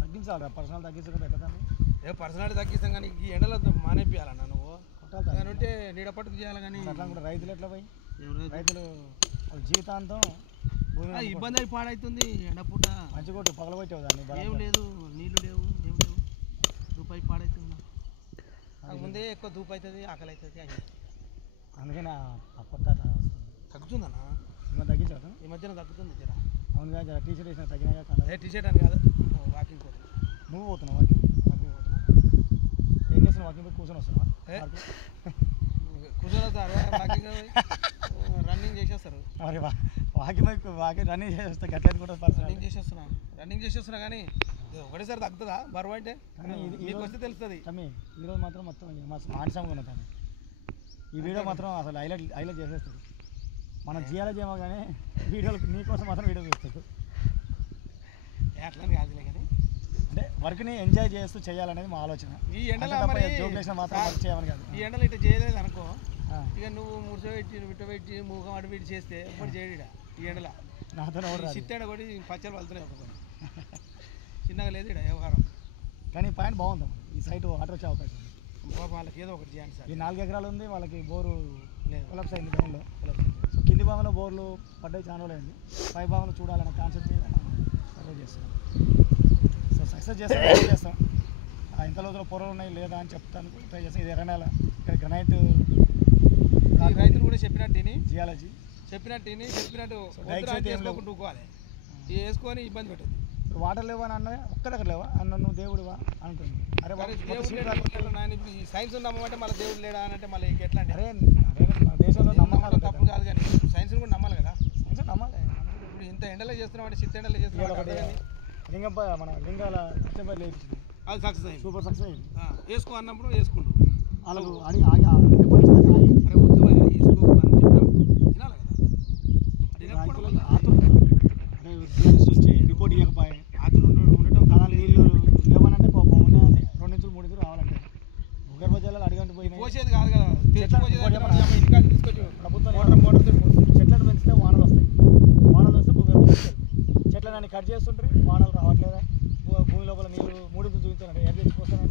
తగ్గించాలి పర్సనల్ తగ్గించకుండా ఎట్లా పర్సనాలిటీ తగ్గిస్తాం కానీ ఈ ఎండలో మానేపియాలన్నా నువ్వు ఉంటే నీడ పట్టుకు చేయాలి కానీ అట్లా కూడా రైతులు ఎట్లా పోయి రైతులు జీవితాంతం ఇబ్బంది అయి పాడవుతుంది ఎండపూట మంచిగొట్టు పగలగొట్టేవు దాన్ని ఏం లేదు నీళ్లు లేవు ఏం లేవు రూపాయి పాడవుతుంది ముందే ఎక్కువ ధూపు అవుతుంది ఆకలి అవుతుంది అందుకని అప్పటి తగ్గుతుందన్నా తగ్గించాడు ఈ మధ్యన తగ్గుతుంది జర అవునుగా జర టీషర్ట్ వేసిన తగ్గినాక టీషర్ట్ అని కాదు వాకింగ్ పోతుంది నువ్వు పోతున్నావు వాకింగ్ పోతున్నా ఏం చేస్తున్నావు వాకింగ్ పోయి కూర్చొని వస్తున్నావా కూర్చొని వస్తారు వాకింగ్ రన్నింగ్ చేసేస్తారు మరి వాకింగ్ రన్నింగ్ చేసేస్తా గట్లయితే కూడా రన్నింగ్ చేసేస్తున్నా కానీ ఒకటేసారి తగ్గుతుందా బరువు అంటే మీకు వస్తే తెలుస్తుంది ఈరోజు మాత్రం మొత్తం మాంసంగా ఉన్నది ఈ వీడియో మాత్రం అసలు హైలైట్ చేసేస్తుంది మనం చేయమో కానీ వీడియోలు నీకోసం మాత్రం వీడియో చూస్తారు అట్లని కాదులే కానీ అంటే వర్క్ని ఎంజాయ్ చేస్తూ చేయాలనేది మా ఆలోచన ఈ ఎండలో మాత్రం వర్క్ చేయమని కాదు ఈ ఎండలో ఇట్లా చేయలేదు అనుకో ఇక నువ్వు ముడిసోబెట్టి విట్టబెట్టి మూగం అడిపెట్టి చేస్తే ఎప్పుడు చేయడా ఈ ఎండలో నాతో చిత్తేడ కొట్టి పచ్చలు వెళ్తున్నాయి ఒక్కొక్కరు చిన్నగా లేదు ఇక్కడ వ్యవహారం కానీ పాయింట్ బాగుంది ఈ సైట్ వాటర్ వచ్చే అవకాశం వాళ్ళకి ఏదో ఒకటి చేయండి సార్ ఈ 4 ఎకరాలు ఉంది వాళ్ళకి బోరు కొలప్స్ అయింది టైంలో సో కింది భాగంలో బోర్లు పడ్డాయి చాలా అయింది పై భాగంలో చూడాలనే కాన్సెప్ట్ మీద సర్వే చేస్తున్నాం సో సక్సెస్ చేస్తాం ఇంత లోతుల పొరలు ఉన్నాయి లేదా అని చెప్తాను ట్రై చేస్తాం ఇది ఎర్రనేల ఇక్కడ గ్రనైట్ రైతులు కూడా చెప్పినట్టు జియాలజీ చెప్పినట్టు ఊకోవాలి వేసుకొని ఇబ్బంది పెట్టదు వాటర్ లేవా అని అన్న ఒక్క దగ్గర లేవా అన్న నువ్వు దేవుడివా అంటుంది అరే ఈ సైన్స్ ఉన్నామంటే మళ్ళీ దేవుడు లేడా అని అంటే మళ్ళీ ఎట్లా అంటే అరే మన దేశంలో నమ్మకాలు తప్పు కాదు కానీ సైన్స్ కూడా నమ్మాలి కదా సైన్స్ నమ్మాలి ఇప్పుడు ఇంత ఎండలో చేస్తున్నాం అంటే చిత్త ఎండలో చేస్తున్నాం లింగం మన లింగాల అచ్చంపల్లి అది సక్సెస్ అయింది సూపర్ సక్సెస్ అయింది వేసుకో అన్నప్పుడు వేసుకుంటాం వాళ్ళకు అరే వద్దు వేసుకో అని చెప్పినప్పుడు వినాలి కదా వచ్చి రిపోర్ట్ ఇవ్వకపోయి ఆతులు ఉండటం అలా నీళ్ళు లేవనంటే కోపం ఉన్నాయంటే 2 నుంచి 3 ఇంచులు రావాలంటే భూగర్భ జలాలు అడిగంటి పోయి పోసేది కాదు కదా ప్రభుత్వం చెట్లను పెంచితే వానలు వస్తాయి భూగర్భ చెట్లను కట్ చేస్తుంటారు వానలు రావట్లేదా భూమి లోపల నీళ్ళు 3 ఇంచులు చూపించాలంటే ఏం తెచ్చిపోతారు